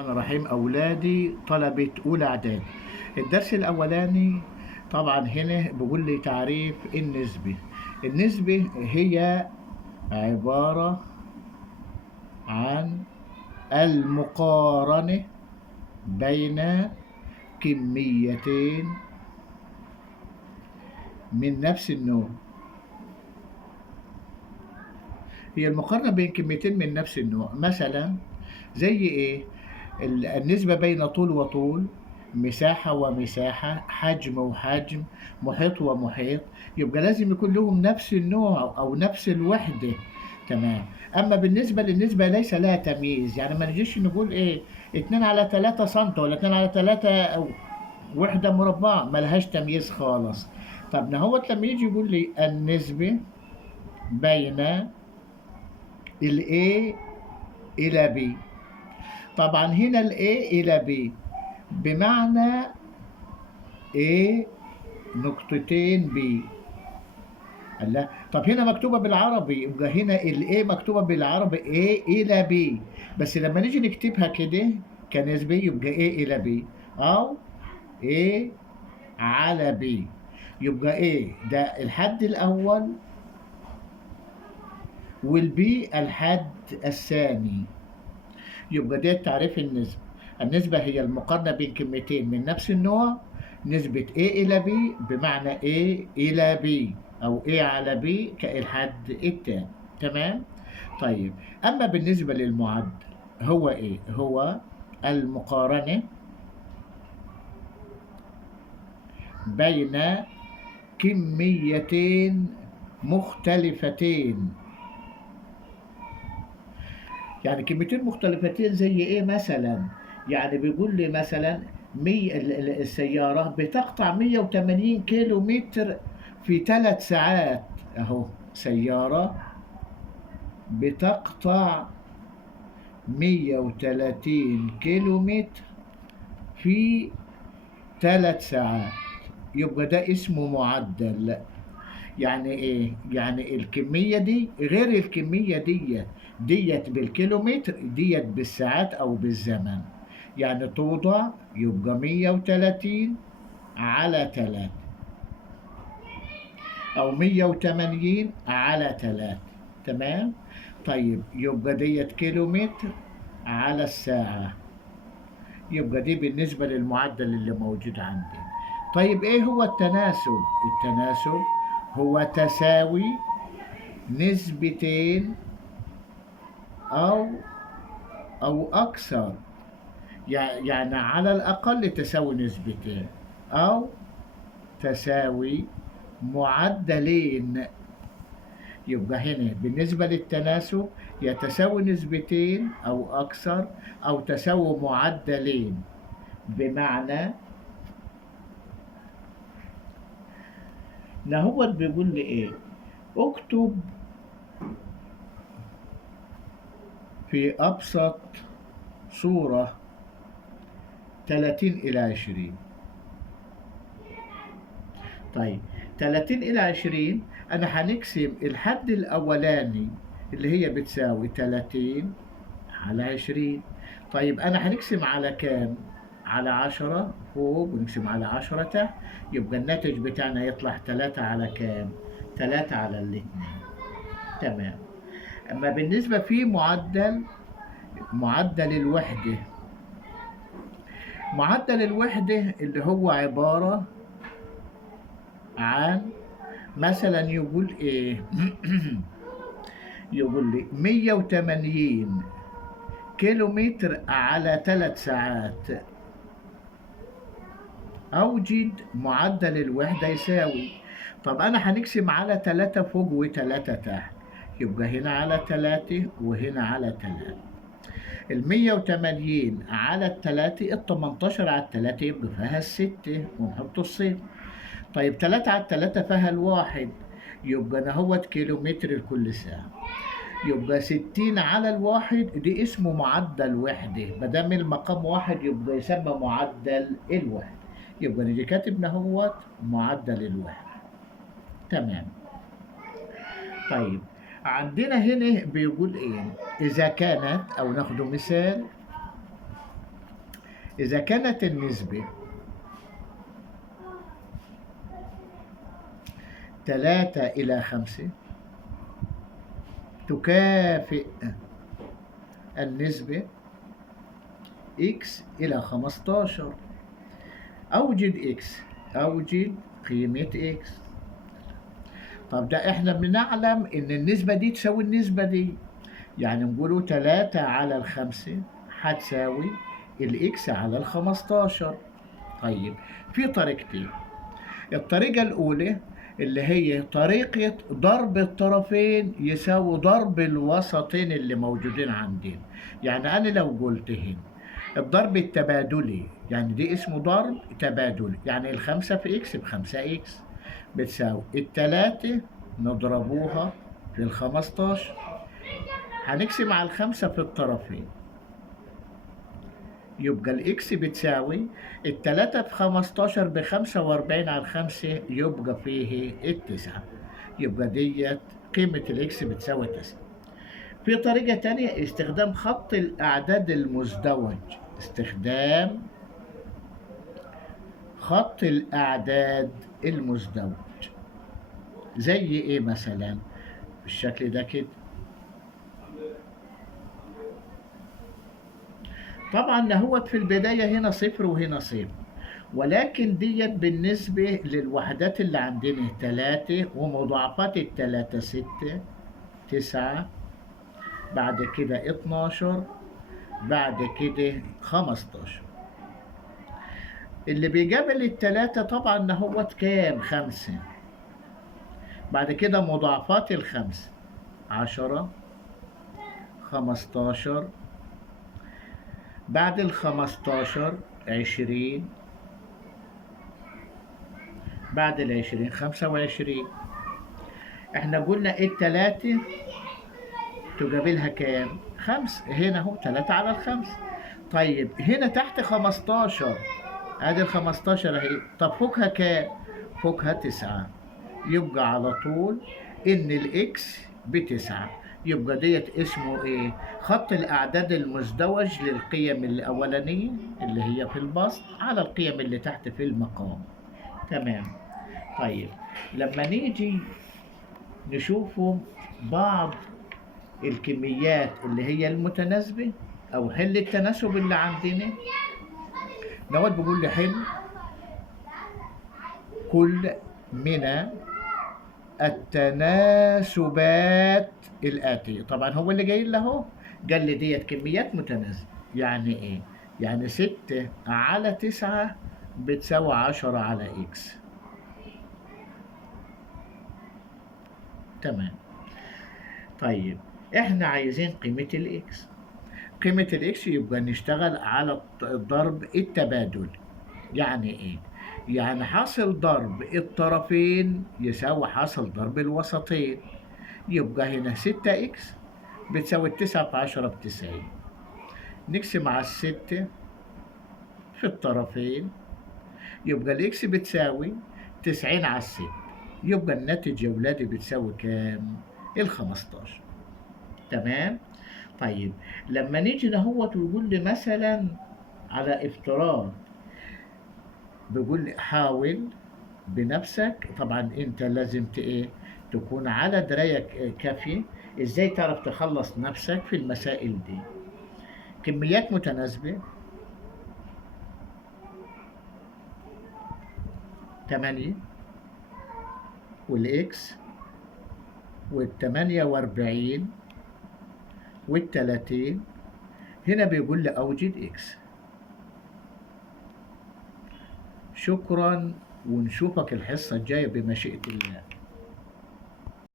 الرحمن الرحيم. أولادي طلبة أولى إعدادي. الدرس الأولاني طبعا هنا بيقول لي تعريف النسبة. النسبة هي عبارة عن المقارنة بين كميتين من نفس النوع. هي المقارنة بين كميتين من نفس النوع، مثلا زي إيه؟ النسبة بين طول وطول، مساحة ومساحة، حجم وحجم، محيط ومحيط. يبقى لازم يكون لهم نفس النوع أو نفس الوحدة. تمام. أما بالنسبة للنسبة ليس لها تمييز، يعني ما نجيش نقول إيه 2 على 3 سم ولا 2 على 3 وحدة مربعة، ملهاش تمييز خالص. طب نهوت لما يجي يقول لي النسبة بين ال A إلى B. طبعا هنا ال A إلى B بمعنى A نقطتين B. الله، طب هنا مكتوبة بالعربي، يبقى هنا ال A مكتوبة بالعربي A إلى B، بس لما نيجي نكتبها كده كنسبة يبقى A إلى B أو A على B. يبقى A ده الحد الأول والبي الحد الثاني. يبقى ده تعريف النسبة. النسبة هي المقارنة بين كميتين من نفس النوع، نسبة A إلى B بمعنى A إلى B أو A على B كالحد التاني. تمام؟ طيب، أما بالنسبة للمعدل هو إيه؟ هو المقارنة بين كميتين مختلفتين. يعني كلمتين مختلفتين زي ايه مثلا؟ يعني بيقول لي مثلا السيارة بتقطع 180 كيلو متر في 3 ساعات. اهو سيارة بتقطع 130 كيلو متر في 3 ساعات. يبقى ده اسمه معدل. يعني ايه؟ يعني الكمية دي غير الكمية ديت بالكيلومتر، ديت بالساعات او بالزمن. يعني توضع يبقى 130 على 3 او 180 على 3. تمام. طيب يبقى ديت كيلومتر على الساعة. يبقى دي بالنسبة للمعدل اللي موجود عندي. طيب ايه هو التناسب؟ التناسب هو تساوي نسبتين أو أكثر. يعني على الأقل تساوي نسبتين أو تساوي معدلين. يبقى هنا بالنسبة للتناسب يتساوي نسبتين أو أكثر أو تساوي معدلين. بمعنى نهوت بيقول لي إيه؟ اكتب في أبسط صورة 30 إلى 20. طيب 30 إلى 20 أنا هنقسم الحد الأولاني اللي هي بتساوي 30 على 20. طيب أنا هنقسم على كام؟ على 10 فوق ونقسم على 10 تحت. يبقى الناتج بتاعنا يطلع 3 على كام؟ 3 على الاتنين. تمام. أما بالنسبة في معدل الوحدة. معدل الوحدة اللي هو عبارة عن مثلا يقول ايه يقول لي 180 كيلو متر على 3 ساعات. اوجد معدل الوحدة يساوي. طب انا هنقسم على 3 فوق و3 تحت، يبقى هنا على 3 وهنا على 3. ال 180 على 3 ال 18 على 3 يبقى فيها 6 ونحط الصفر. طيب 3 على 3 فيها الواحد، يبقى نهوت كيلومتر لكل ساعة. يبقى 60 على الواحد دي اسمه معدل وحدة. ما دام المقام واحد يبقى يسمى معدل الوحدة. يبقى نيجي كاتب نهوت معدل الوحدة. تمام. طيب عندنا هنا بيقول ايه؟ إذا كانت، أو ناخده مثال، إذا كانت النسبة 3/5 تكافئ النسبة x/15. أوجد x، أوجد قيمة x. طب ده إحنا بنعلم إن النسبة دي تساوي النسبة دي، يعني نقوله 3/5 هتساوي الx/15. طيب في طريقتين. الطريقة الأولى اللي هي طريقة ضرب الطرفين يساوي ضرب الوسطين اللي موجودين عندنا. يعني أنا لو قلت هنا الضرب التبادلي، يعني دي اسمه ضرب تبادلي، يعني 5 في إكس ب5 إكس بتساوي 3 نضربوها في 15. هنقسم على 5 في الطرفين، يبقى الإكس بتساوي 3 في 15 ب45/5، يبقى فيه 9. يبقى ديت قيمة الإكس بتساوي 9. في طريقة تانية، استخدام خط الأعداد المزدوج. استخدام خط الأعداد المزدوج زي إيه مثلا؟ بالشكل ده كده. طبعا نهوت في البداية هنا 0 وهنا 0، ولكن ديت بالنسبة للوحدات اللي عندنا 3 ومضاعفات 3 6 9، بعد كده 12، بعد كده 15. اللي بيقابل التلاتة طبعا نهوت كام؟ 5. بعد كده مضاعفات 5 10 15، بعد 15 20، بعد 20 25. احنا قلنا التلاتة تقابلها كام؟ 5. هنا اهو 3/5. طيب هنا تحت 15، ادي 15 اهي. طب فوقها كام؟ فوقها 9. يبقى على طول ان الاكس ب9. يبقى ديت اسمه ايه؟ خط الاعداد المزدوج للقيم الاولانيه اللي هي في البسط على القيم اللي تحت في المقام. تمام. طيب لما نيجي نشوفوا بعض الكميات اللي هي المتناسبة أو حل التناسب اللي عندنا، دوت بيقول لي حل كل من التناسبات الآتية. طبعا هو اللي جاي له قال لي ديت كميات متناسبة. يعني إيه؟ يعني 6/9 بتساوي 10/إكس. تمام. طيب احنا عايزين قيمة الإكس. قيمة الإكس يبقى نشتغل على الضرب التبادلي. يعني إيه؟ يعني حاصل ضرب الطرفين يساوي حاصل ضرب الوسطين. يبقى هنا 6x بتساوي 9/10 ب90. نقسم على 6 في الطرفين، يبقى الإكس بتساوي 90/6. يبقى الناتج يا ولادي بتساوي كام؟ 15. تمام؟ طيب لما نيجي نهوت ويقول لي مثلا على افتراض، بيقول لي حاول بنفسك. طبعا انت لازم ايه تكون على درايه كافيه ازاي تعرف تخلص نفسك في المسائل دي. كميات متناسبه 8 والاكس وال48 وال30. هنا بيقول لي اوجد اكس. شكرا، ونشوفك الحصه الجايه بمشيئه الله.